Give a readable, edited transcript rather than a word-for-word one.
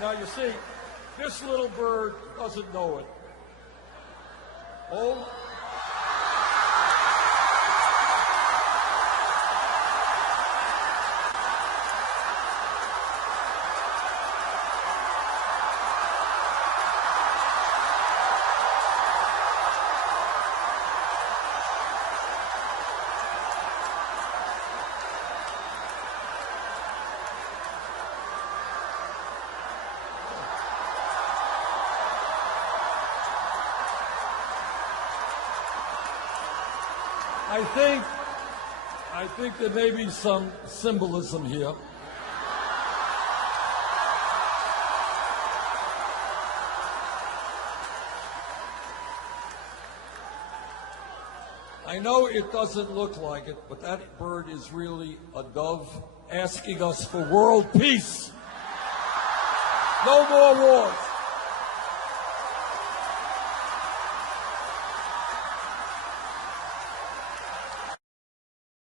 Now, you see, this little bird doesn't know it. Oh. I think there may be some symbolism here. I know it doesn't look like it, but that bird is really a dove asking us for world peace. No more wars.